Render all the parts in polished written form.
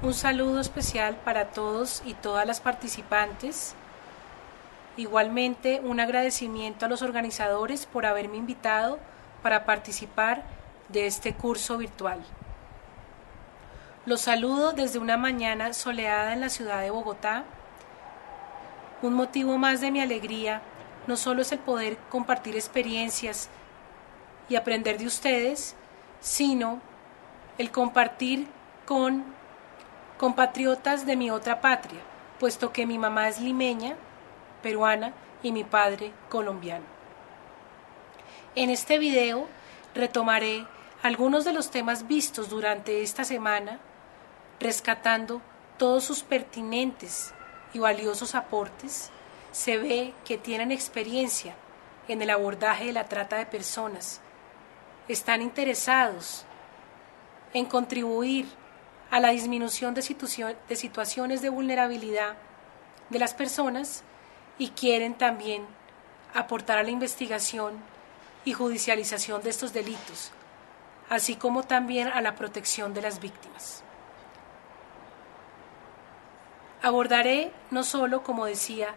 Un saludo especial para todos y todas las participantes. Igualmente, un agradecimiento a los organizadores por haberme invitado para participar de este curso virtual. Los saludo desde una mañana soleada en la ciudad de Bogotá. Un motivo más de mi alegría no solo es el poder compartir experiencias y aprender de ustedes, sino el compartir con compatriotas de mi otra patria, puesto que mi mamá es limeña, peruana, y mi padre colombiano. En este video retomaré algunos de los temas vistos durante esta semana, rescatando todos sus pertinentes y valiosos aportes. Se ve que tienen experiencia en el abordaje de la trata de personas, están interesados en contribuir a la disminución de situaciones de vulnerabilidad de las personas y quieren también aportar a la investigación y judicialización de estos delitos, así como también a la protección de las víctimas. Abordaré no solo, como decía,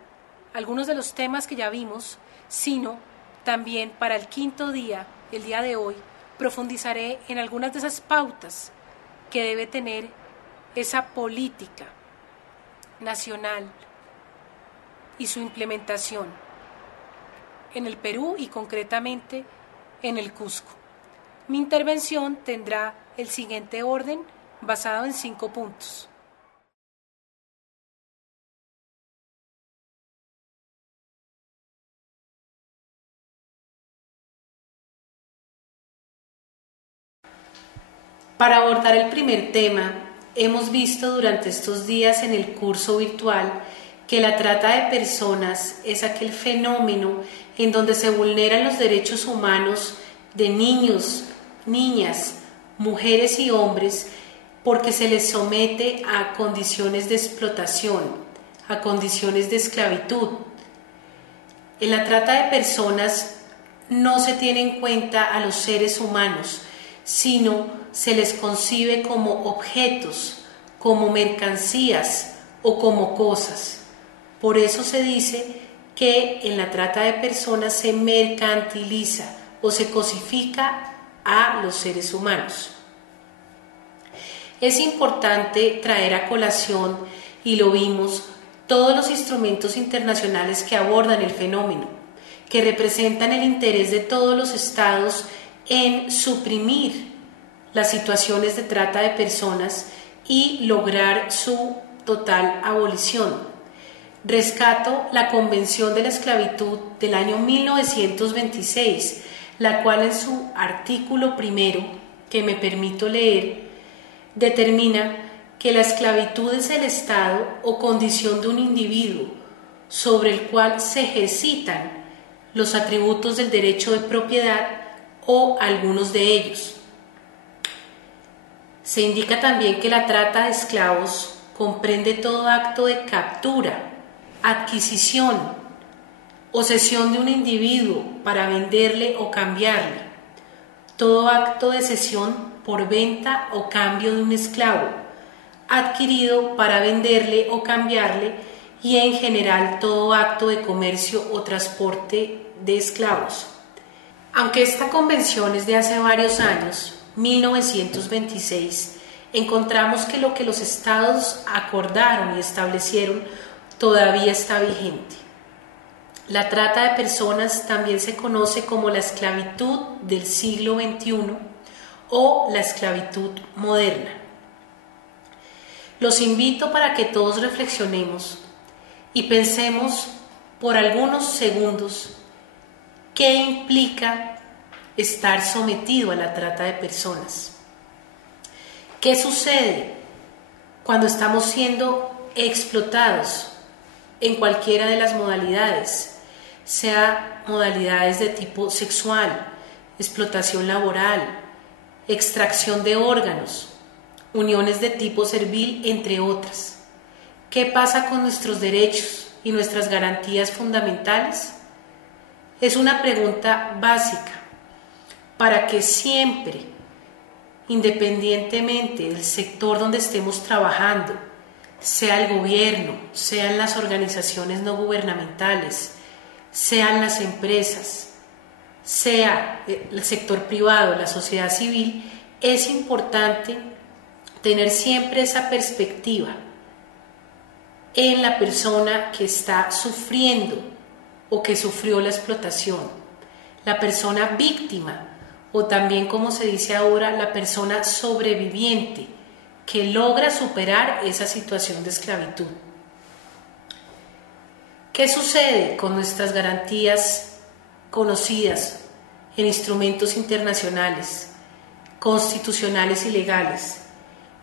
algunos de los temas que ya vimos, sino también para el quinto día, el día de hoy, profundizaré en algunas de esas pautas que debe tener esa política nacional y su implementación en el Perú y concretamente en el Cusco. Mi intervención tendrá el siguiente orden basado en 5 puntos. Para abordar el primer tema, hemos visto durante estos días en el curso virtual que la trata de personas es aquel fenómeno en donde se vulneran los derechos humanos de niños, niñas, mujeres y hombres porque se les somete a condiciones de explotación, a condiciones de esclavitud. En la trata de personas no se tiene en cuenta a los seres humanos, sino se les concibe como objetos, como mercancías o como cosas. Por eso se dice que en la trata de personas se mercantiliza o se cosifica a los seres humanos. Es importante traer a colación, y lo vimos, todos los instrumentos internacionales que abordan el fenómeno, que representan el interés de todos los estados en suprimir las situaciones de trata de personas y lograr su total abolición. Rescato la Convención de la Esclavitud del año 1926, la cual en su artículo primero, que me permito leer, determina que la esclavitud es el estado o condición de un individuo sobre el cual se ejercitan los atributos del derecho de propiedad o algunos de ellos. Se indica también que la trata de esclavos comprende todo acto de captura, adquisición o cesión de un individuo para venderle o cambiarle, todo acto de cesión por venta o cambio de un esclavo, adquirido para venderle o cambiarle, y en general todo acto de comercio o transporte de esclavos. Aunque esta convención es de hace varios años, 1926, encontramos que lo que los estados acordaron y establecieron todavía está vigente. La trata de personas también se conoce como la esclavitud del siglo XXI o la esclavitud moderna. Los invito para que todos reflexionemos y pensemos por algunos segundos qué implica estar sometido a la trata de personas. ¿Qué sucede cuando estamos siendo explotados en cualquiera de las modalidades, sea modalidades de tipo sexual, explotación laboral, extracción de órganos, uniones de tipo servil, entre otras? ¿Qué pasa con nuestros derechos y nuestras garantías fundamentales? Es una pregunta básica para que siempre independientemente del sector donde estemos trabajando, sea el gobierno, sean las organizaciones no gubernamentales, sean las empresas, sea el sector privado, la sociedad civil, es importante tener siempre esa perspectiva en la persona que está sufriendo o que sufrió la explotación, la persona víctima o también, como se dice ahora, la persona sobreviviente que logra superar esa situación de esclavitud. ¿Qué sucede con nuestras garantías conocidas en instrumentos internacionales, constitucionales y legales?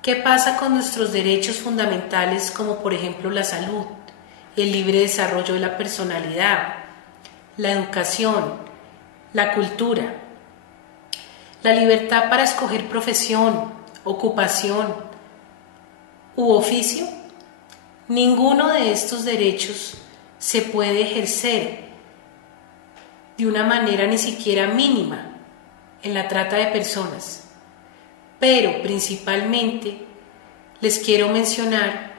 ¿Qué pasa con nuestros derechos fundamentales como por ejemplo la salud, el libre desarrollo de la personalidad, la educación, la cultura, la libertad para escoger profesión, ocupación u oficio? Ninguno de estos derechos se puede ejercer de una manera ni siquiera mínima en la trata de personas. Pero principalmente les quiero mencionar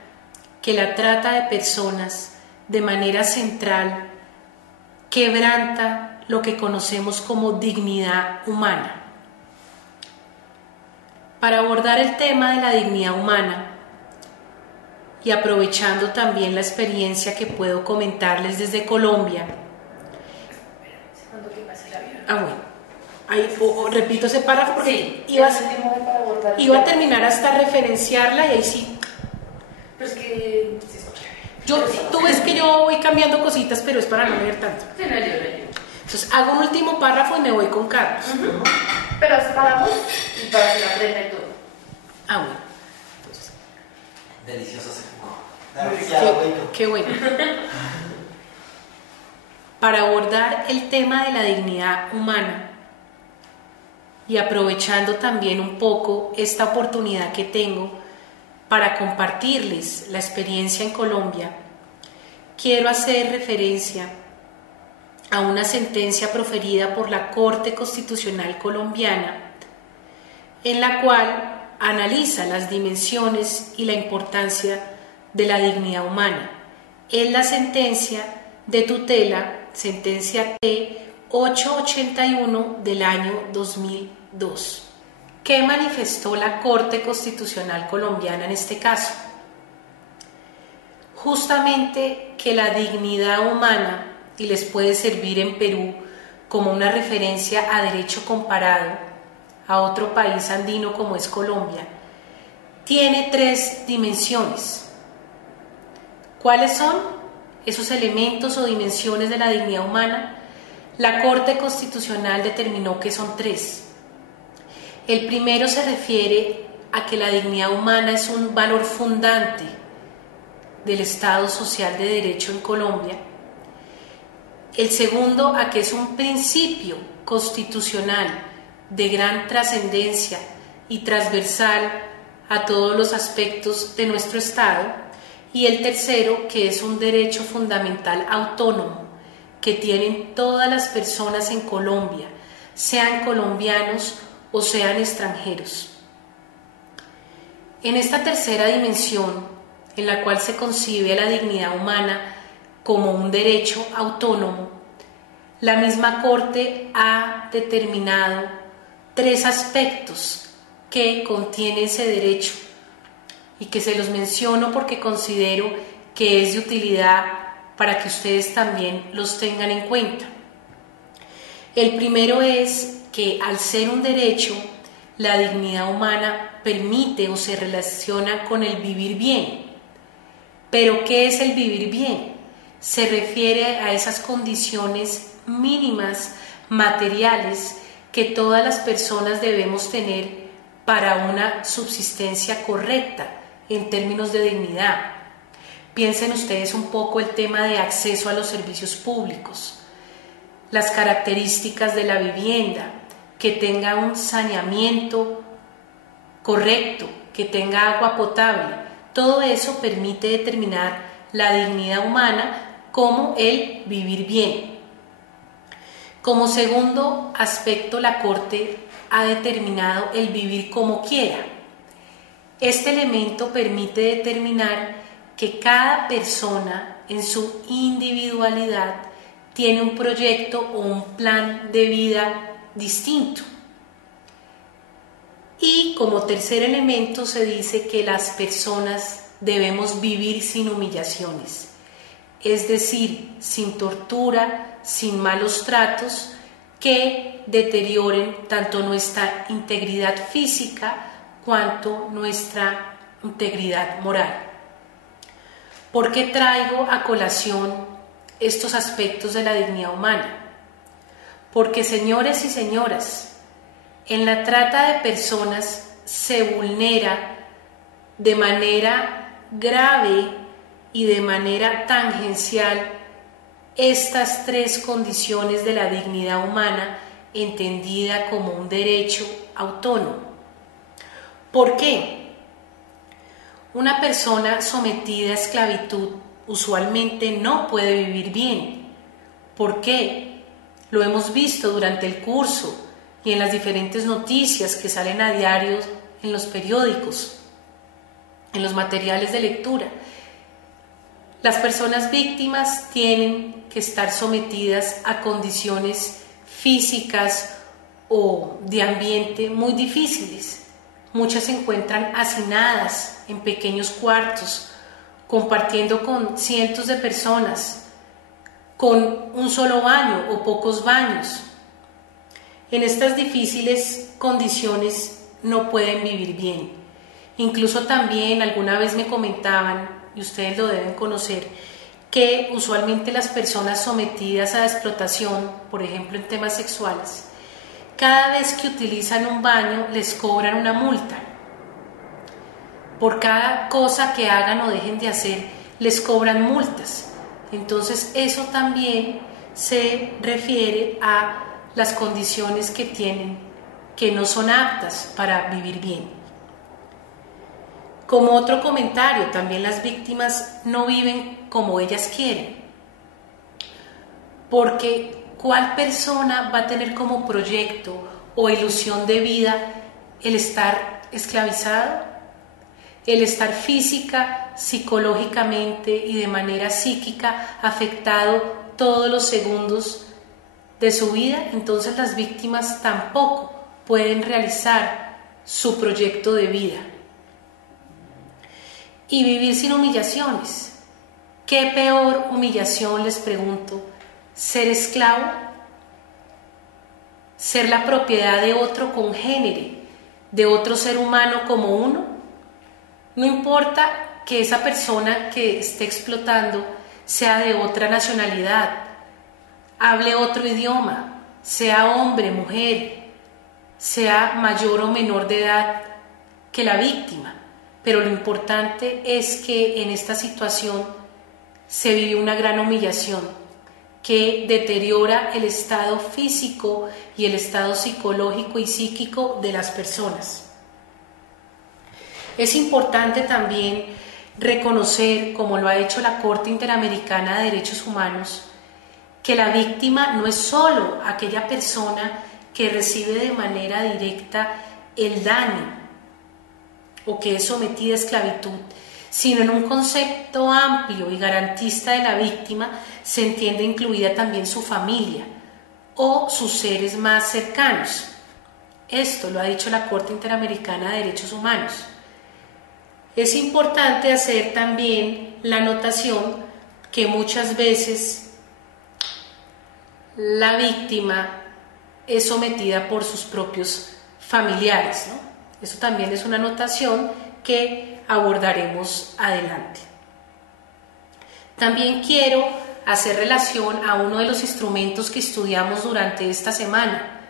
que la trata de personas de manera central quebranta lo que conocemos como dignidad humana. Para abordar el tema de la dignidad humana y aprovechando también la experiencia que puedo comentarles desde Colombia. Bueno. Ahí, repito ese párrafo porque sí, iba a terminar hasta referenciarla y ahí sí. Pero es que tú ves que yo voy cambiando cositas, pero es para no leer tanto. Sí, no ayuda. Entonces hago un último párrafo y me voy con Carlos. Pero paramos y para que la aprenda y todo. Bueno. Entonces, delicioso ese jugo. Qué bueno. Para abordar el tema de la dignidad humana, y aprovechando también un poco esta oportunidad que tengo para compartirles la experiencia en Colombia, quiero hacer referencia a una sentencia proferida por la Corte Constitucional Colombiana, en la cual analiza las dimensiones y la importancia de la dignidad humana. Es la sentencia de tutela, sentencia T-881 del año 2002. ¿Qué manifestó la Corte Constitucional Colombiana en este caso? Justamente que la dignidad humana, y les puede servir en Perú como una referencia a derecho comparado a otro país andino como es Colombia, tiene 3 dimensiones. ¿Cuáles son esos elementos o dimensiones de la dignidad humana? La Corte Constitucional determinó que son 3. El primero se refiere a que la dignidad humana es un valor fundante del Estado Social de Derecho en Colombia. El segundo, a que es un principio constitucional de gran trascendencia y transversal a todos los aspectos de nuestro Estado. Y el tercero, que es un derecho fundamental autónomo que tienen todas las personas en Colombia, sean colombianos o sean extranjeros. En esta tercera dimensión, en la cual se concibe la dignidad humana como un derecho autónomo, la misma Corte ha determinado 3 aspectos que contiene ese derecho y que se los menciono porque considero que es de utilidad para que ustedes también los tengan en cuenta. El primero es que al ser un derecho, la dignidad humana permite o se relaciona con el vivir bien. ¿Pero qué es el vivir bien? Se refiere a esas condiciones mínimas materiales que todas las personas debemos tener para una subsistencia correcta en términos de dignidad. Piensen ustedes un poco el tema de acceso a los servicios públicos, las características de la vivienda, que tenga un saneamiento correcto, que tenga agua potable. Todo eso permite determinar la dignidad humana como el vivir bien. Como segundo aspecto, la Corte ha determinado el vivir como quiera. Este elemento permite determinar que cada persona en su individualidad tiene un proyecto o un plan de vida distinto. Y como tercer elemento se dice que las personas debemos vivir sin humillaciones, es decir, sin tortura, sin malos tratos que deterioren tanto nuestra integridad física cuanto nuestra integridad moral. ¿Por qué traigo a colación estos aspectos de la dignidad humana? Porque, señores y señoras, en la trata de personas se vulnera de manera grave y de manera tangencial estas tres condiciones de la dignidad humana entendida como un derecho autónomo. ¿Por qué? Una persona sometida a esclavitud usualmente no puede vivir bien. ¿Por qué? Lo hemos visto durante el curso y en las diferentes noticias que salen a diario en los periódicos, en los materiales de lectura. Las personas víctimas tienen que estar sometidas a condiciones físicas o de ambiente muy difíciles. Muchas se encuentran hacinadas en pequeños cuartos, compartiendo con cientos de personas, con un solo baño o pocos baños. En estas difíciles condiciones no pueden vivir bien. Incluso también alguna vez me comentaban, y ustedes lo deben conocer, que usualmente las personas sometidas a explotación, por ejemplo en temas sexuales, cada vez que utilizan un baño les cobran una multa. Por cada cosa que hagan o dejen de hacer, les cobran multas. Entonces eso también se refiere a las condiciones que tienen, que no son aptas para vivir bien. Como otro comentario, también las víctimas no viven como ellas quieren, porque ¿cuál persona va a tener como proyecto o ilusión de vida el estar esclavizado? El estar física, psicológicamente y de manera psíquica afectado todos los segundos de su vida. Entonces las víctimas tampoco pueden realizar su proyecto de vida. Y vivir sin humillaciones. ¿Qué peor humillación, les pregunto? ¿Ser esclavo? ¿Ser la propiedad de otro congénere, de otro ser humano como uno? No importa que esa persona que esté explotando sea de otra nacionalidad, hable otro idioma, sea hombre, mujer, sea mayor o menor de edad que la víctima. Pero lo importante es que en esta situación se vive una gran humillación que deteriora el estado físico y el estado psicológico y psíquico de las personas. Es importante también reconocer, como lo ha hecho la Corte Interamericana de Derechos Humanos, que la víctima no es solo aquella persona que recibe de manera directa el daño o que es sometida a esclavitud, sino en un concepto amplio y garantista de la víctima se entiende incluida también su familia o sus seres más cercanos. Esto lo ha dicho la Corte Interamericana de Derechos Humanos. Es importante hacer también la anotación que muchas veces la víctima es sometida por sus propios familiares, ¿no? Eso también es una anotación que abordaremos adelante. También quiero hacer relación a uno de los instrumentos que estudiamos durante esta semana,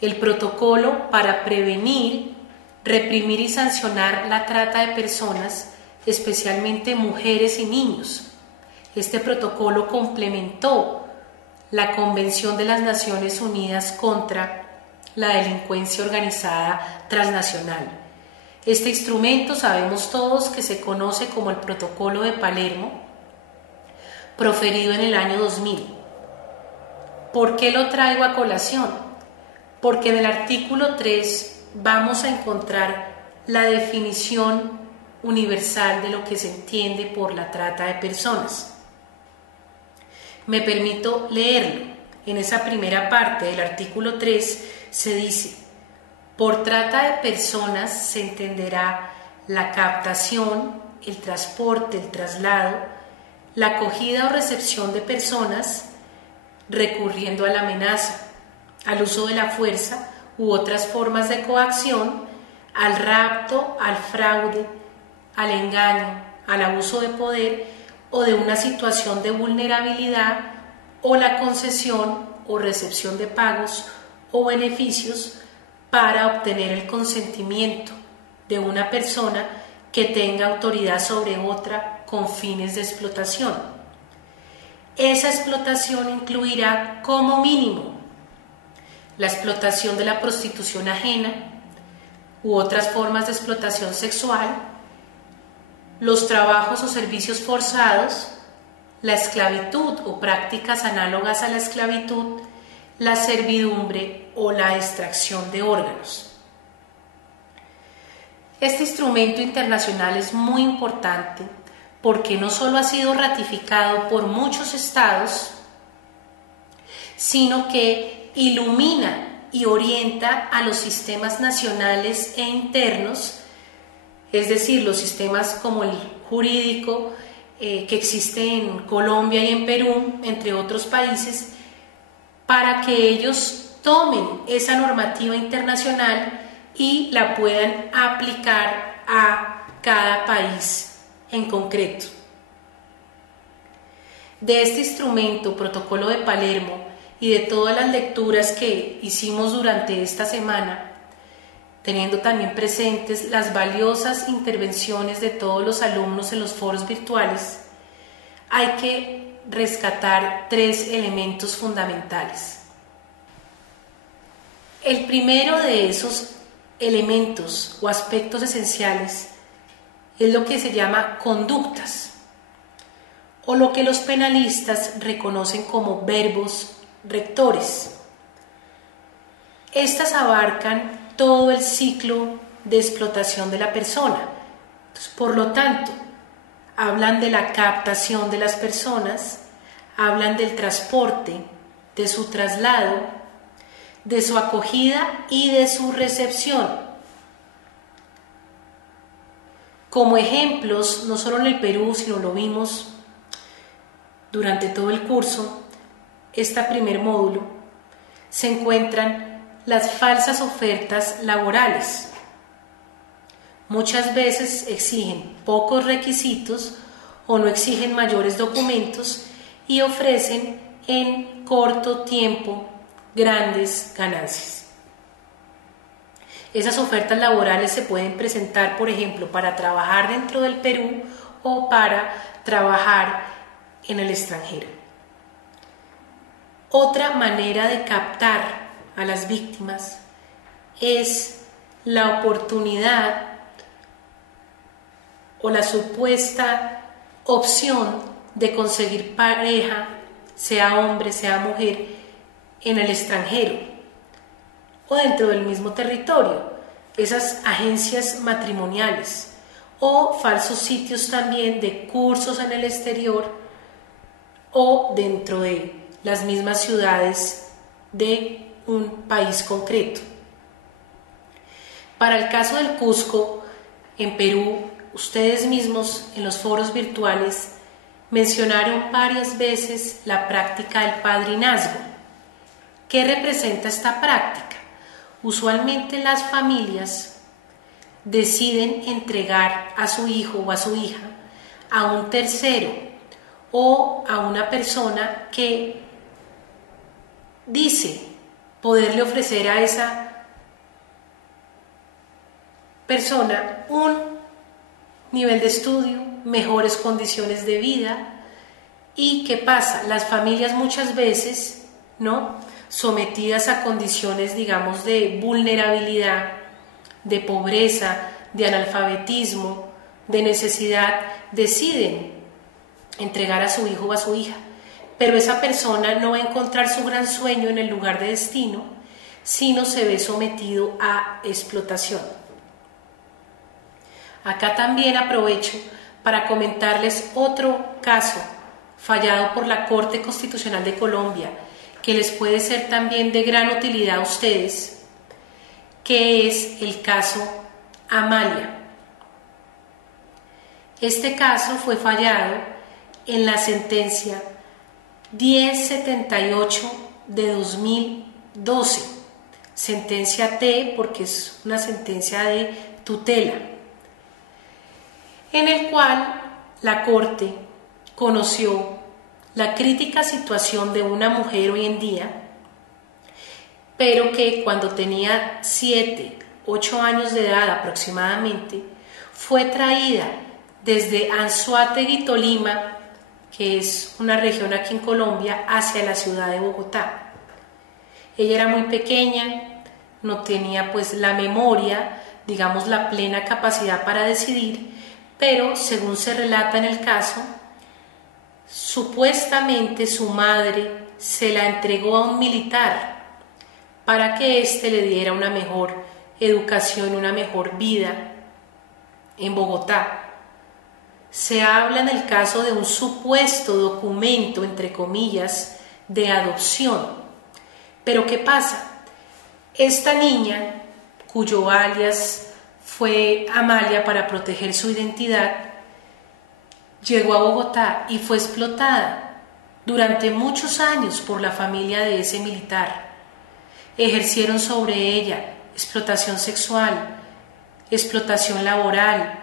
el protocolo para prevenir, reprimir y sancionar la trata de personas, especialmente mujeres y niños. Este protocolo complementó la Convención de las Naciones Unidas contra la delincuencia organizada transnacional. Este instrumento sabemos todos que se conoce como el Protocolo de Palermo, proferido en el año 2000. ¿Por qué lo traigo a colación? Porque en el artículo 3 vamos a encontrar la definición universal de lo que se entiende por la trata de personas. Me permito leerlo. En esa primera parte del artículo 3 se dice: por trata de personas se entenderá la captación, el transporte, el traslado, la acogida o recepción de personas recurriendo a la amenaza, al uso de la fuerza u otras formas de coacción, al rapto, al fraude, al engaño, al abuso de poder o de una situación de vulnerabilidad, o la concesión o recepción de pagos o beneficios para obtener el consentimiento de una persona que tenga autoridad sobre otra con fines de explotación. Esa explotación incluirá como mínimo la explotación de la prostitución ajena u otras formas de explotación sexual, los trabajos o servicios forzados, la esclavitud o prácticas análogas a la esclavitud, la servidumbre o la extracción de órganos. Este instrumento internacional es muy importante porque no solo ha sido ratificado por muchos estados, sino que ilumina y orienta a los sistemas nacionales e internos, es decir, los sistemas como el jurídico que existe en Colombia y en Perú, entre otros países, para que ellos tomen esa normativa internacional y la puedan aplicar a cada país en concreto. De este instrumento, Protocolo de Palermo, y de todas las lecturas que hicimos durante esta semana, teniendo también presentes las valiosas intervenciones de todos los alumnos en los foros virtuales, hay que rescatar 3 elementos fundamentales. El primero de esos elementos o aspectos esenciales es lo que se llama conductas, o lo que los penalistas reconocen como verbos rectores. Estas abarcan todo el ciclo de explotación de la persona. Entonces, por lo tanto, hablan de la captación de las personas, hablan del transporte, de su traslado, de su acogida y de su recepción. Como ejemplos, no solo en el Perú, sino lo vimos durante todo el curso, este primer módulo, se encuentran las falsas ofertas laborales. Muchas veces exigen pocos requisitos o no exigen mayores documentos y ofrecen en corto tiempo grandes ganancias. Esas ofertas laborales se pueden presentar, por ejemplo, para trabajar dentro del Perú o para trabajar en el extranjero. Otra manera de captar a las víctimas es la oportunidad o la supuesta opción de conseguir pareja, sea hombre, sea mujer, en el extranjero o dentro del mismo territorio, esas agencias matrimoniales o falsos sitios también de cursos en el exterior o dentro de las mismas ciudades de un país concreto. Para el caso del Cusco, en Perú, ustedes mismos en los foros virtuales mencionaron varias veces la práctica del padrinazgo. ¿Qué representa esta práctica? Usualmente las familias deciden entregar a su hijo o a su hija a un tercero o a una persona que dice poderle ofrecer a esa persona un nivel de estudio, mejores condiciones de vida. ¿Y qué pasa? Las familias muchas veces, ¿no?, sometidas a condiciones, digamos, de vulnerabilidad, de pobreza, de analfabetismo, de necesidad, deciden entregar a su hijo o a su hija. pero esa persona no va a encontrar su gran sueño en el lugar de destino, sino se ve sometido a explotación. Acá también aprovecho para comentarles otro caso fallado por la Corte Constitucional de Colombia, que les puede ser también de gran utilidad a ustedes, que es el caso Amalia. Este caso fue fallado en la sentencia 1078 de 2012, sentencia T porque es una sentencia de tutela, en el cual la Corte conoció la crítica situación de una mujer hoy en día, pero que cuando tenía 7, 8 años de edad aproximadamente, fue traída desde Anzoátegui, Tolima, que es una región aquí en Colombia, hacia la ciudad de Bogotá. Ella era muy pequeña, no tenía pues la memoria, digamos la plena capacidad para decidir, pero según se relata en el caso, supuestamente su madre se la entregó a un militar para que éste le diera una mejor educación, una mejor vida en Bogotá. Se habla en el caso de un supuesto documento, entre comillas, de adopción. Pero ¿qué pasa? Esta niña, cuyo alias fue Amalia para proteger su identidad, llegó a Bogotá y fue explotada durante muchos años por la familia de ese militar. Ejercieron sobre ella explotación sexual, explotación laboral,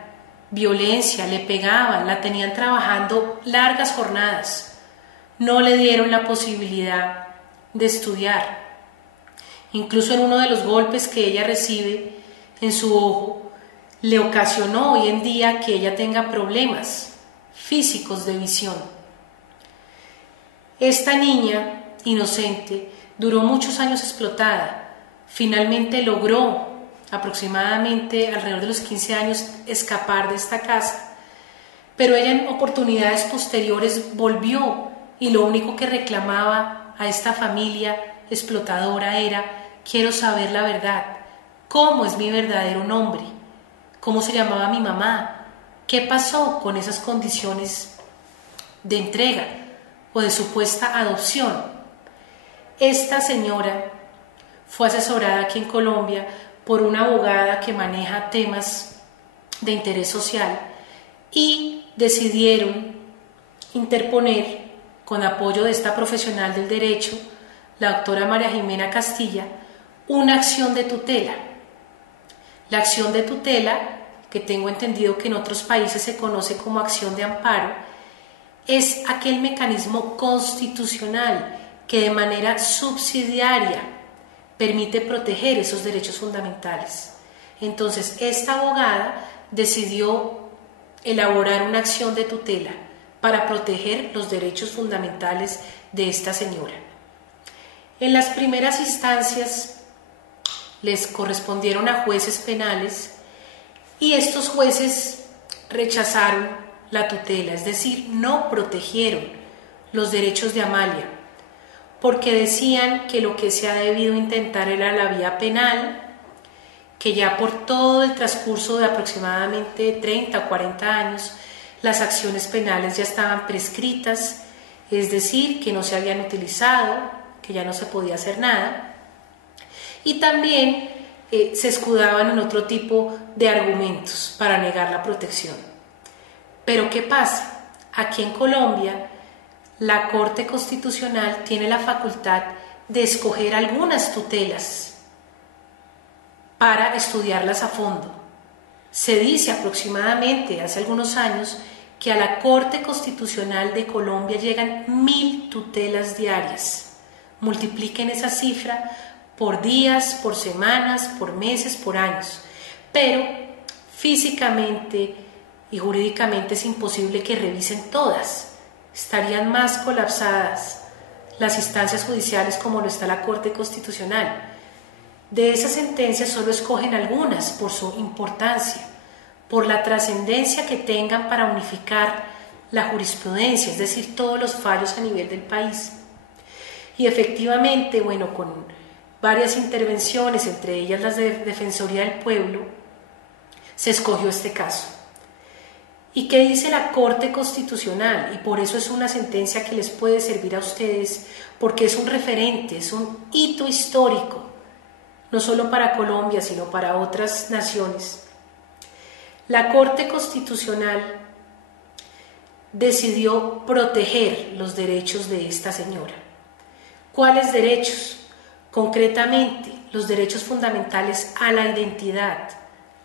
violencia, le pegaban, la tenían trabajando largas jornadas, no le dieron la posibilidad de estudiar. Incluso en uno de los golpes que ella recibe en su ojo, le ocasionó hoy en día que ella tenga problemas físicos de visión. Esta niña inocente duró muchos años explotada, finalmente logró aproximadamente alrededor de los 15 años escapar de esta casa, pero ella en oportunidades posteriores volvió y lo único que reclamaba a esta familia explotadora era: quiero saber la verdad, cómo es mi verdadero nombre, cómo se llamaba mi mamá, qué pasó con esas condiciones de entrega o de supuesta adopción. Esta señora fue asesorada aquí en Colombia por una abogada que maneja temas de interés social y decidieron interponer, con apoyo de esta profesional del derecho, la doctora María Jimena Castilla, una acción de tutela. La acción de tutela, que tengo entendido que en otros países se conoce como acción de amparo, es aquel mecanismo constitucional que de manera subsidiaria permite proteger esos derechos fundamentales. Entonces, esta abogada decidió elaborar una acción de tutela para proteger los derechos fundamentales de esta señora. En las primeras instancias les correspondieron a jueces penales y estos jueces rechazaron la tutela, es decir, no protegieron los derechos de Amalia, porque decían que lo que se ha debido intentar era la vía penal, que ya por todo el transcurso de aproximadamente 30 o 40 años las acciones penales ya estaban prescritas, es decir, que no se habían utilizado, que ya no se podía hacer nada, y también se escudaban en otro tipo de argumentos para negar la protección. Pero ¿qué pasa? Aquí en Colombia, la Corte Constitucional tiene la facultad de escoger algunas tutelas para estudiarlas a fondo. Se dice aproximadamente, hace algunos años, que a la Corte Constitucional de Colombia llegan 1000 tutelas diarias. Multipliquen esa cifra por días, por semanas, por meses, por años. Pero físicamente y jurídicamente es imposible que revisen todas. Estarían más colapsadas las instancias judiciales como lo está la Corte Constitucional. De esas sentencias solo escogen algunas por su importancia, por la trascendencia que tengan para unificar la jurisprudencia, es decir, todos los fallos a nivel del país. Y efectivamente, bueno, con varias intervenciones, entre ellas las de Defensoría del Pueblo, se escogió este caso. ¿Y qué dice la Corte Constitucional? Y por eso es una sentencia que les puede servir a ustedes, porque es un referente, es un hito histórico, no solo para Colombia, sino para otras naciones. La Corte Constitucional decidió proteger los derechos de esta señora. ¿Cuáles derechos? Concretamente, los derechos fundamentales a la identidad,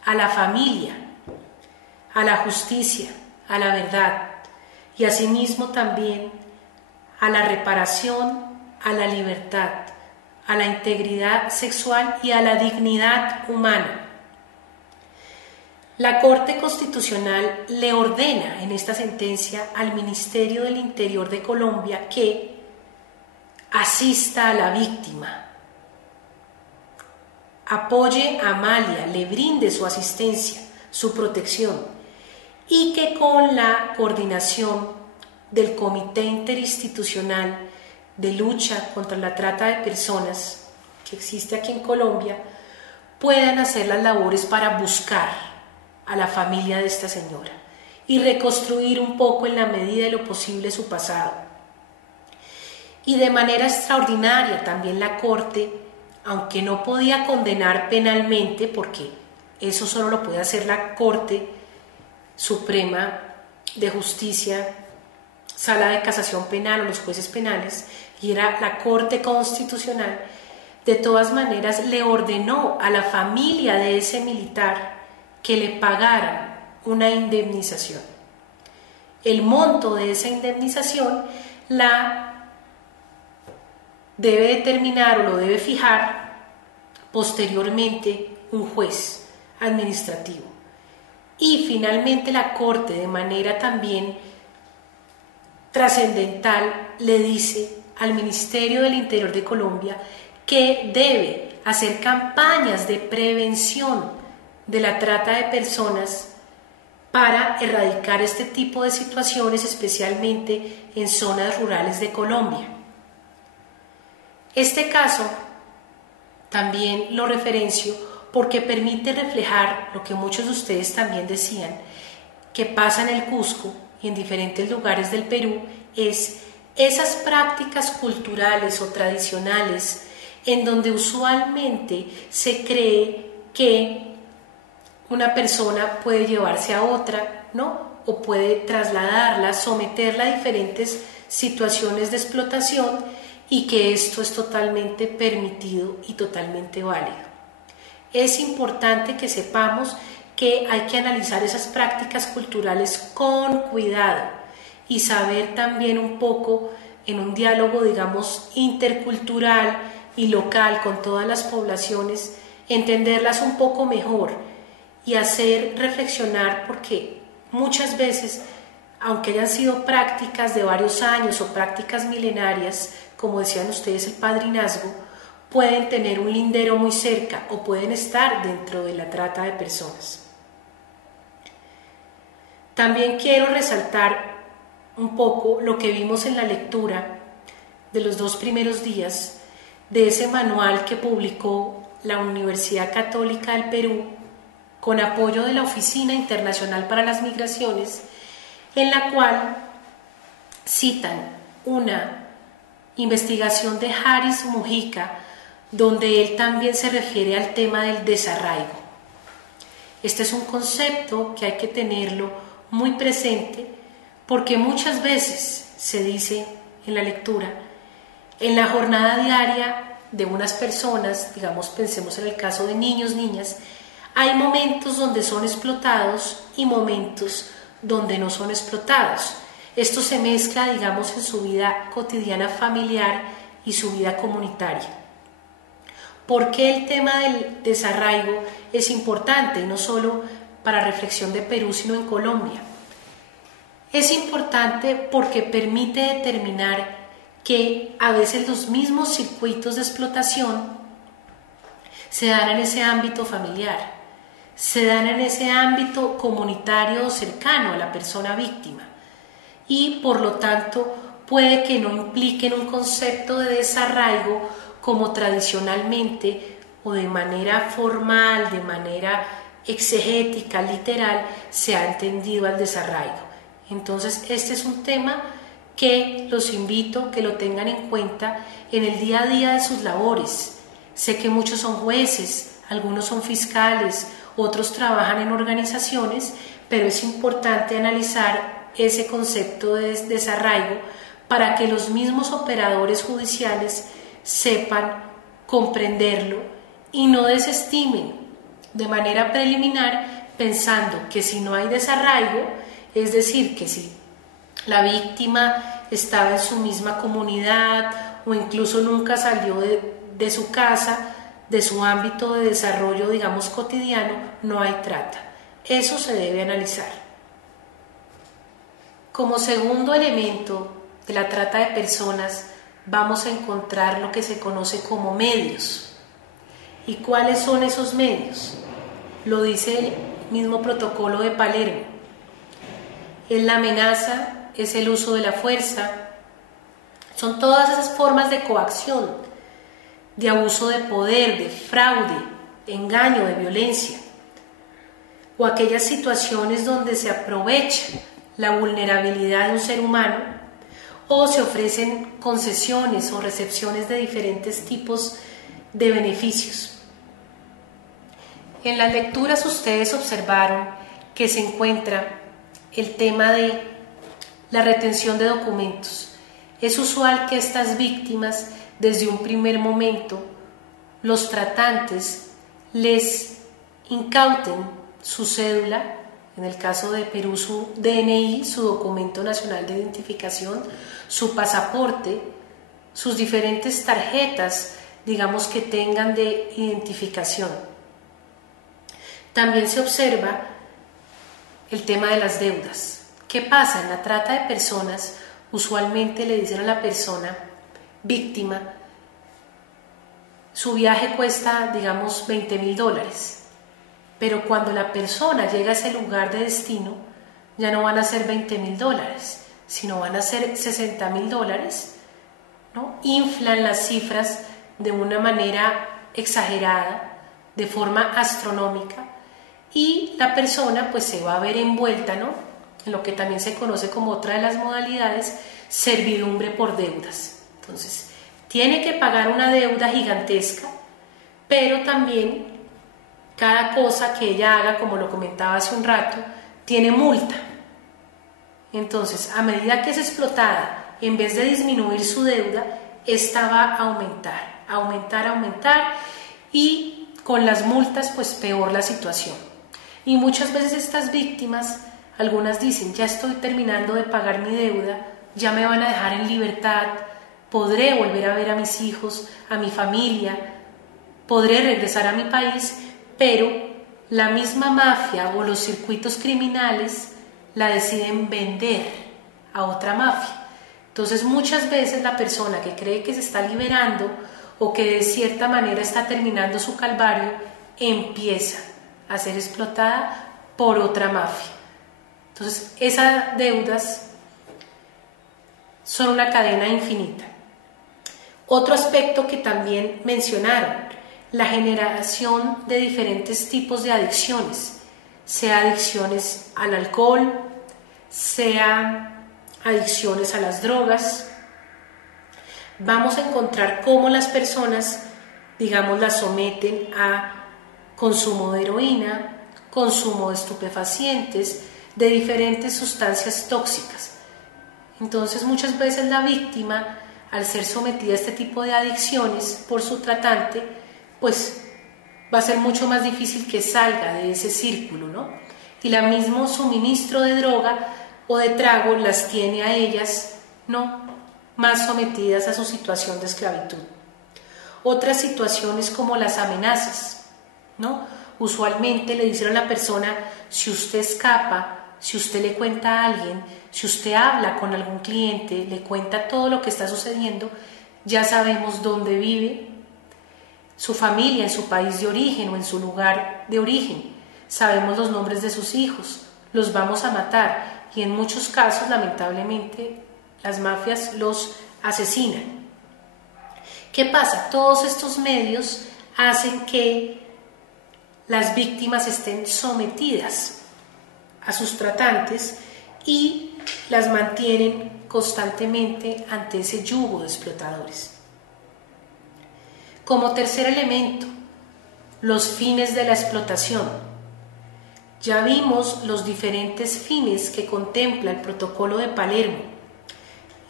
a la familia, a la justicia, a la verdad y asimismo también a la reparación, a la libertad, a la integridad sexual y a la dignidad humana. La Corte Constitucional le ordena en esta sentencia al Ministerio del Interior de Colombia que asista a la víctima, apoye a Amalia, le brinde su asistencia, su protección, y que con la coordinación del Comité Interinstitucional de Lucha contra la Trata de Personas que existe aquí en Colombia, puedan hacer las labores para buscar a la familia de esta señora y reconstruir un poco en la medida de lo posible su pasado. Y de manera extraordinaria también la Corte, aunque no podía condenar penalmente, porque eso solo lo puede hacer la Corte Suprema de Justicia, Sala de Casación Penal o los jueces penales, y era la Corte Constitucional, de todas maneras le ordenó a la familia de ese militar que le pagaran una indemnización. El monto de esa indemnización la debe determinar o lo debe fijar posteriormente un juez administrativo. Y finalmente la Corte, de manera también trascendental, le dice al Ministerio del Interior de Colombia que debe hacer campañas de prevención de la trata de personas para erradicar este tipo de situaciones, especialmente en zonas rurales de Colombia. Este caso también lo referencio porque permite reflejar lo que muchos de ustedes también decían, que pasa en el Cusco y en diferentes lugares del Perú, es esas prácticas culturales o tradicionales en donde usualmente se cree que una persona puede llevarse a otra, ¿no? O puede trasladarla, someterla a diferentes situaciones de explotación, y que esto es totalmente permitido y totalmente válido. Es importante que sepamos que hay que analizar esas prácticas culturales con cuidado y saber también un poco en un diálogo, digamos, intercultural y local con todas las poblaciones, entenderlas un poco mejor y hacer reflexionar, porque muchas veces, aunque hayan sido prácticas de varios años o prácticas milenarias, como decían ustedes, el padrinazgo, pueden tener un lindero muy cerca o pueden estar dentro de la trata de personas. También quiero resaltar un poco lo que vimos en la lectura de los 2 primeros días de ese manual que publicó la Universidad Católica del Perú con apoyo de la Oficina Internacional para las Migraciones, en la cual citan una investigación de Haris Mujica, donde él también se refiere al tema del desarraigo. Este es un concepto que hay que tenerlo muy presente, porque muchas veces se dice en la lectura, en la jornada diaria de unas personas, digamos, pensemos en el caso de niños, niñas, hay momentos donde son explotados y momentos donde no son explotados. Esto se mezcla, digamos, en su vida cotidiana familiar y su vida comunitaria. ¿Por qué el tema del desarraigo es importante, y no solo para reflexión de Perú, sino en Colombia? Es importante porque permite determinar que a veces los mismos circuitos de explotación se dan en ese ámbito familiar, se dan en ese ámbito comunitario cercano a la persona víctima. y por lo tanto puede que no impliquen un concepto de desarraigo como tradicionalmente o de manera formal, de manera exegética, literal, se ha entendido al desarraigo. Entonces, este es un tema que los invito que lo tengan en cuenta en el día a día de sus labores. Sé que muchos son jueces, algunos son fiscales, otros trabajan en organizaciones, pero es importante analizar ese concepto de desarraigo para que los mismos operadores judiciales sepan comprenderlo y no desestimen de manera preliminar pensando que si no hay desarraigo, es decir, que si la víctima estaba en su misma comunidad o incluso nunca salió de su casa, de su ámbito de desarrollo, digamos, cotidiano, no hay trata. Eso se debe analizar. Como segundo elemento de la trata de personas, vamos a encontrar lo que se conoce como medios. ¿Y cuáles son esos medios? Lo dice el mismo protocolo de Palermo. Es la amenaza, es el uso de la fuerza, son todas esas formas de coacción, de abuso de poder, de fraude, de engaño, de violencia, o aquellas situaciones donde se aprovecha la vulnerabilidad de un ser humano o se ofrecen concesiones o recepciones de diferentes tipos de beneficios. En las lecturas ustedes observaron que se encuentra el tema de la retención de documentos. Es usual que estas víctimas, desde un primer momento, los tratantes les incauten su cédula, en el caso de Perú su DNI, su documento nacional de identificación, su pasaporte, sus diferentes tarjetas, digamos, que tengan de identificación. También se observa el tema de las deudas. ¿Qué pasa? En la trata de personas, usualmente le dicen a la persona víctima, su viaje cuesta, digamos, $20,000, pero cuando la persona llega a ese lugar de destino, ya no van a ser $20,000, sino van a ser $60,000, ¿no? Inflan las cifras de una manera exagerada, de forma astronómica, y la persona pues se va a ver envuelta, ¿no?, en lo que también se conoce como otra de las modalidades, servidumbre por deudas. Entonces, tiene que pagar una deuda gigantesca, pero también cada cosa que ella haga, como lo comentaba hace un rato, tiene multa. Entonces, a medida que es explotada, en vez de disminuir su deuda, esta va a aumentar, y con las multas pues peor la situación. Y muchas veces estas víctimas, algunas dicen, ya estoy terminando de pagar mi deuda, ya me van a dejar en libertad, podré volver a ver a mis hijos, a mi familia, podré regresar a mi país, pero la misma mafia o los circuitos criminales la deciden vender a otra mafia. Entonces muchas veces la persona que cree que se está liberando o que de cierta manera está terminando su calvario, empieza a ser explotada por otra mafia. Entonces esas deudas son una cadena infinita. Otro aspecto que también mencionaron, la generación de diferentes tipos de adicciones, sea adicciones al alcohol, sea adicciones a las drogas. Vamos a encontrar cómo las personas, digamos, las someten a consumo de heroína, consumo de estupefacientes, de diferentes sustancias tóxicas. Entonces muchas veces la víctima, al ser sometida a este tipo de adicciones por su tratante, pues va a ser mucho más difícil que salga de ese círculo, ¿no? Y el mismo suministro de droga o de trago las tiene a ellas, ¿no?, más sometidas a su situación de esclavitud. Otras situaciones como las amenazas, ¿no? Usualmente le dicen a la persona, si usted escapa, si usted le cuenta a alguien, si usted habla con algún cliente, le cuenta todo lo que está sucediendo, ya sabemos dónde vive, su familia, en su país de origen o en su lugar de origen. Sabemos los nombres de sus hijos, los vamos a matar. y en muchos casos, lamentablemente, las mafias los asesinan. ¿Qué pasa? Todos estos medios hacen que las víctimas estén sometidas a sus tratantes y las mantienen constantemente ante ese yugo de explotadores. Como tercer elemento, los fines de la explotación. Ya vimos los diferentes fines que contempla el Protocolo de Palermo,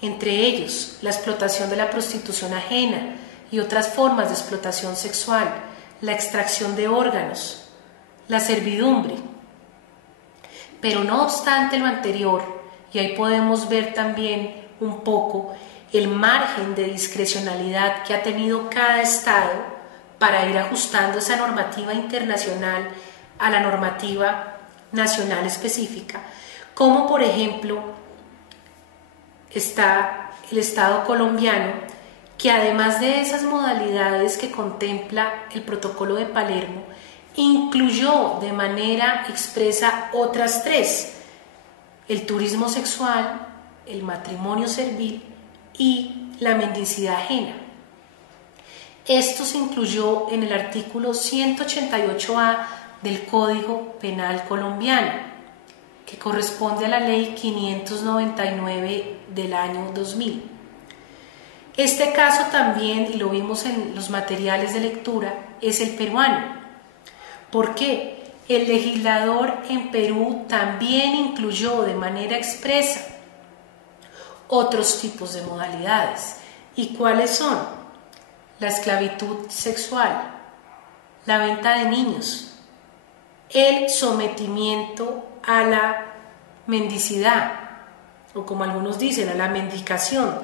entre ellos la explotación de la prostitución ajena y otras formas de explotación sexual, la extracción de órganos, la servidumbre. Pero no obstante lo anterior, y ahí podemos ver también un poco el margen de discrecionalidad que ha tenido cada Estado para ir ajustando esa normativa internacional a la normativa nacional específica, como por ejemplo está el Estado colombiano, que además de esas modalidades que contempla el Protocolo de Palermo, incluyó de manera expresa otras tres: el turismo sexual, el matrimonio servil y la mendicidad ajena. Esto se incluyó en el artículo 188A del Código Penal colombiano, que corresponde a la Ley 599 del año 2000. Este caso también, y lo vimos en los materiales de lectura, es el peruano. ¿Por qué? El legislador en Perú también incluyó de manera expresa otros tipos de modalidades. ¿Y cuáles son? La esclavitud sexual, la venta de niños, el sometimiento a la mendicidad, o como algunos dicen, a la mendicación,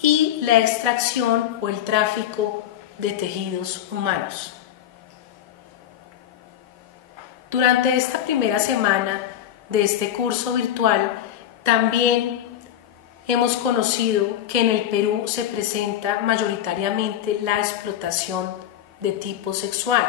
y la extracción o el tráfico de tejidos humanos. Durante esta primera semana de este curso virtual, también hemos conocido que en el Perú se presenta mayoritariamente la explotación de tipo sexual.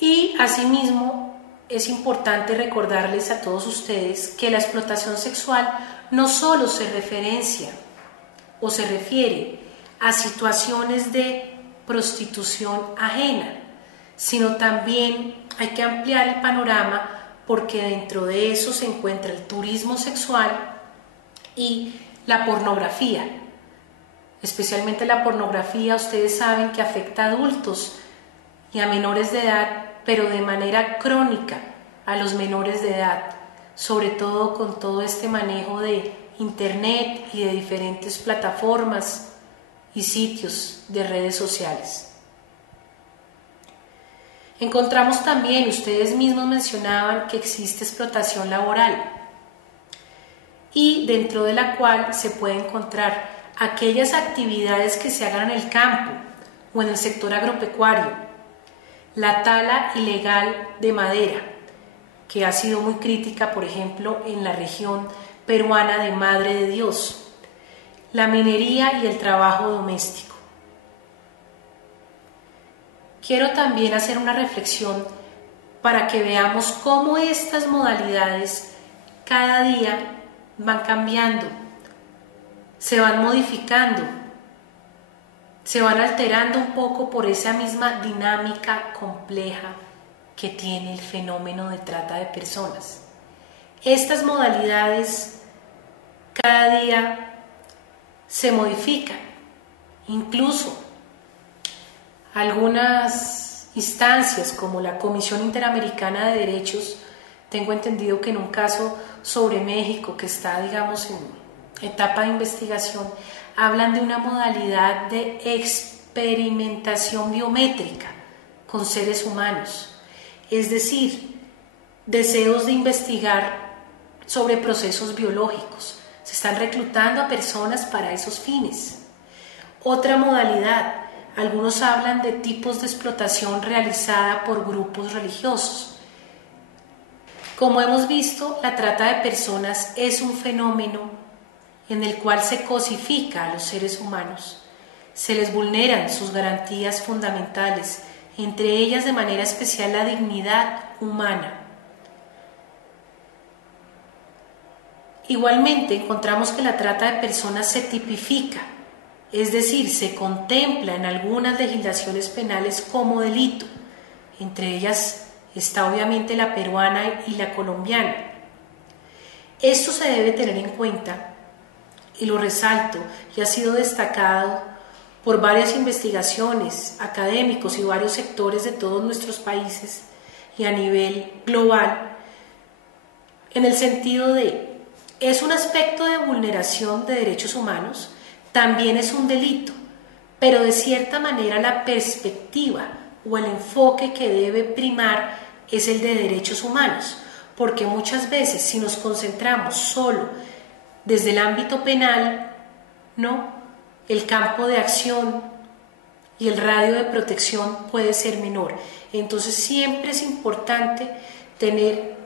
Y asimismo es importante recordarles a todos ustedes que la explotación sexual no solo se referencia o se refiere a situaciones de prostitución ajena, sino también hay que ampliar el panorama, porque dentro de eso se encuentra el turismo sexual y la pornografía. Especialmente la pornografía, ustedes saben que afecta a adultos y a menores de edad, pero de manera crónica a los menores de edad, sobre todo con todo este manejo de internet y de diferentes plataformas y sitios de redes sociales. Encontramos también, ustedes mismos mencionaban, que existe explotación laboral, y dentro de la cual se puede encontrar aquellas actividades que se hagan en el campo o en el sector agropecuario, la tala ilegal de madera, que ha sido muy crítica, por ejemplo, en la región peruana de Madre de Dios, la minería y el trabajo doméstico. Quiero también hacer una reflexión para que veamos cómo estas modalidades cada día van cambiando, se van modificando, se van alterando un poco por esa misma dinámica compleja que tiene el fenómeno de trata de personas. Estas modalidades cada día se modifican, incluso algunas instancias como la Comisión Interamericana de Derechos, tengo entendido que en un caso sobre México que está, digamos, en etapa de investigación, hablan de una modalidad de experimentación biométrica con seres humanos, es decir, deseos de investigar sobre procesos biológicos. Se están reclutando a personas para esos fines. Otra modalidad, algunos hablan de tipos de explotación realizada por grupos religiosos. Como hemos visto, la trata de personas es un fenómeno en el cual se cosifica a los seres humanos, se les vulneran sus garantías fundamentales, entre ellas de manera especial la dignidad humana. Igualmente encontramos que la trata de personas se tipifica, es decir, se contempla en algunas legislaciones penales como delito. Entre ellas está obviamente la peruana y la colombiana. Esto se debe tener en cuenta, y lo resalto, y ha sido destacado por varias investigaciones, académicos y varios sectores de todos nuestros países y a nivel global, en el sentido de, es un aspecto de vulneración de derechos humanos, también es un delito, pero de cierta manera la perspectiva o el enfoque que debe primar es el de derechos humanos, porque muchas veces si nos concentramos solo desde el ámbito penal, ¿no?, el campo de acción y el radio de protección puede ser menor. Entonces siempre es importante tener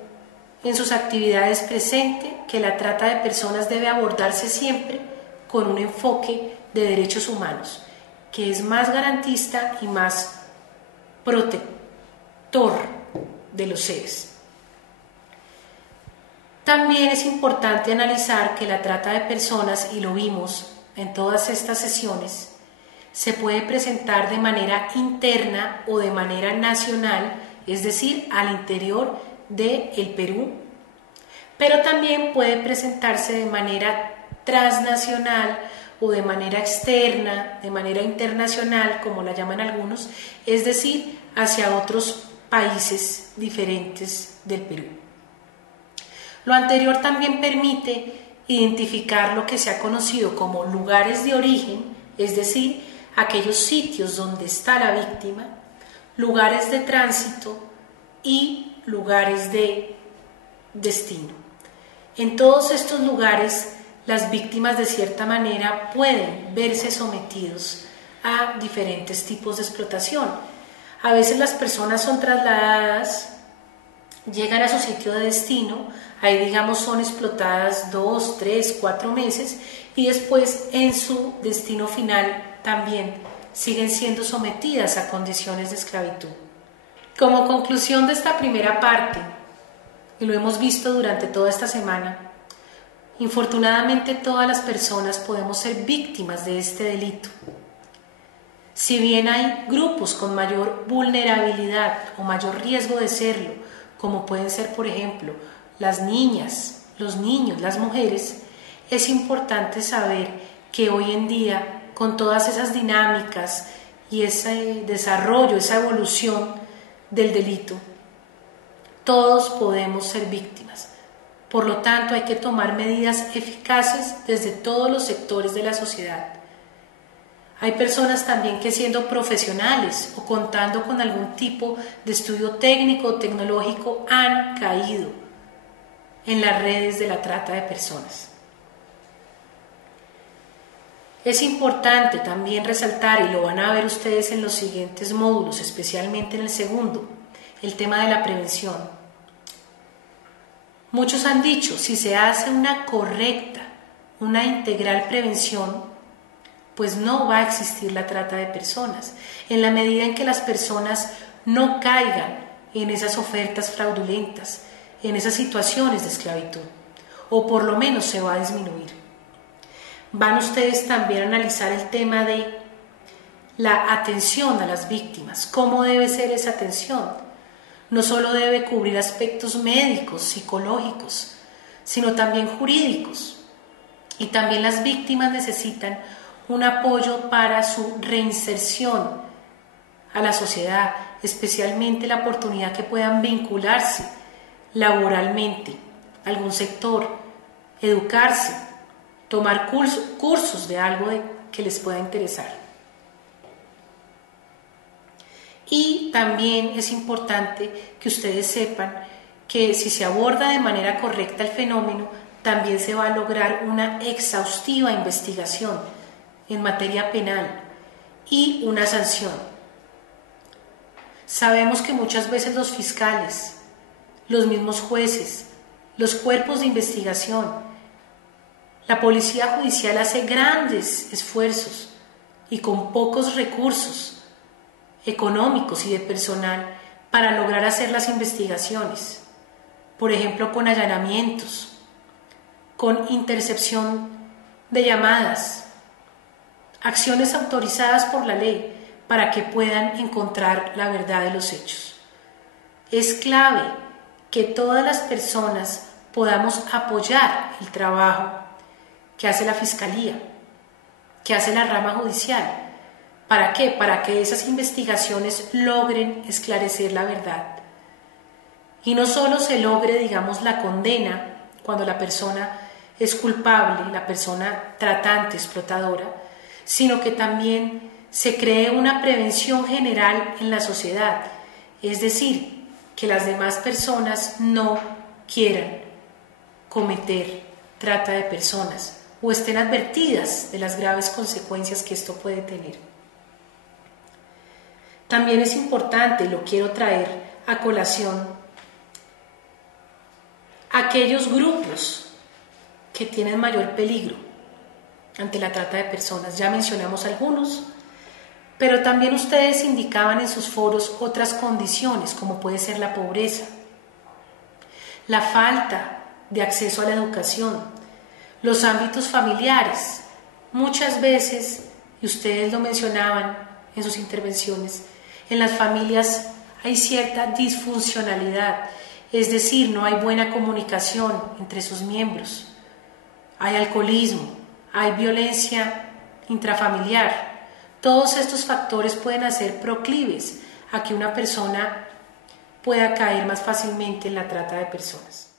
en sus actividades presente que la trata de personas debe abordarse siempre con un enfoque de derechos humanos, que es más garantista y más protector de los seres. También es importante analizar que la trata de personas, y lo vimos en todas estas sesiones, se puede presentar de manera interna o de manera nacional, es decir, al interior del Perú, pero también puede presentarse de manera transnacional o de manera externa, de manera internacional, como la llaman algunos, es decir, hacia otros países diferentes del Perú. Lo anterior también permite identificar lo que se ha conocido como lugares de origen, es decir, aquellos sitios donde está la víctima, lugares de tránsito y lugares de destino. En todos estos lugares, las víctimas de cierta manera pueden verse sometidos a diferentes tipos de explotación. A veces las personas son trasladadas, llegan a su sitio de destino, ahí digamos son explotadas 2, 3, 4 meses y después en su destino final también siguen siendo sometidas a condiciones de esclavitud. Como conclusión de esta primera parte, y lo hemos visto durante toda esta semana, infortunadamente todas las personas podemos ser víctimas de este delito. Si bien hay grupos con mayor vulnerabilidad o mayor riesgo de serlo, como pueden ser, por ejemplo, las niñas, los niños, las mujeres, es importante saber que hoy en día, con todas esas dinámicas y ese desarrollo, esa evolución del delito, todos podemos ser víctimas. Por lo tanto, hay que tomar medidas eficaces desde todos los sectores de la sociedad. Hay personas también que, siendo profesionales o contando con algún tipo de estudio técnico o tecnológico, han caído en las redes de la trata de personas. Es importante también resaltar, y lo van a ver ustedes en los siguientes módulos, especialmente en el segundo, el tema de la prevención. Muchos han dicho, si se hace una correcta, una integral prevención, pues no va a existir la trata de personas, en la medida en que las personas no caigan en esas ofertas fraudulentas, en esas situaciones de esclavitud, o por lo menos se va a disminuir. Van ustedes también a analizar el tema de la atención a las víctimas, cómo debe ser esa atención. No solo debe cubrir aspectos médicos, psicológicos, sino también jurídicos. Y también las víctimas necesitan un apoyo para su reinserción a la sociedad, especialmente la oportunidad que puedan vincularse laboralmente a algún sector, educarse, tomar cursos de algo que les pueda interesar. Y también es importante que ustedes sepan que si se aborda de manera correcta el fenómeno, también se va a lograr una exhaustiva investigación en materia penal y una sanción. Sabemos que muchas veces los fiscales, los mismos jueces, los cuerpos de investigación, la policía judicial hace grandes esfuerzos y con pocos recursos económicos y de personal para lograr hacer las investigaciones, por ejemplo con allanamientos, con intercepción de llamadas, acciones autorizadas por la ley para que puedan encontrar la verdad de los hechos. Es clave que todas las personas podamos apoyar el trabajo que hace la Fiscalía, que hace la rama judicial. ¿Para qué? Para que esas investigaciones logren esclarecer la verdad. Y no solo se logre, digamos, la condena cuando la persona es culpable, la persona tratante, explotadora, sino que también se cree una prevención general en la sociedad, es decir, que las demás personas no quieran cometer trata de personas o estén advertidas de las graves consecuencias que esto puede tener. También es importante, lo quiero traer a colación, aquellos grupos que tienen mayor peligro ante la trata de personas. Ya mencionamos algunos, pero también ustedes indicaban en sus foros otras condiciones, como puede ser la pobreza, la falta de acceso a la educación, los ámbitos familiares. Muchas veces, y ustedes lo mencionaban en sus intervenciones, en las familias hay cierta disfuncionalidad, es decir, no hay buena comunicación entre sus miembros, hay alcoholismo, hay violencia intrafamiliar. Todos estos factores pueden hacer proclives a que una persona pueda caer más fácilmente en la trata de personas.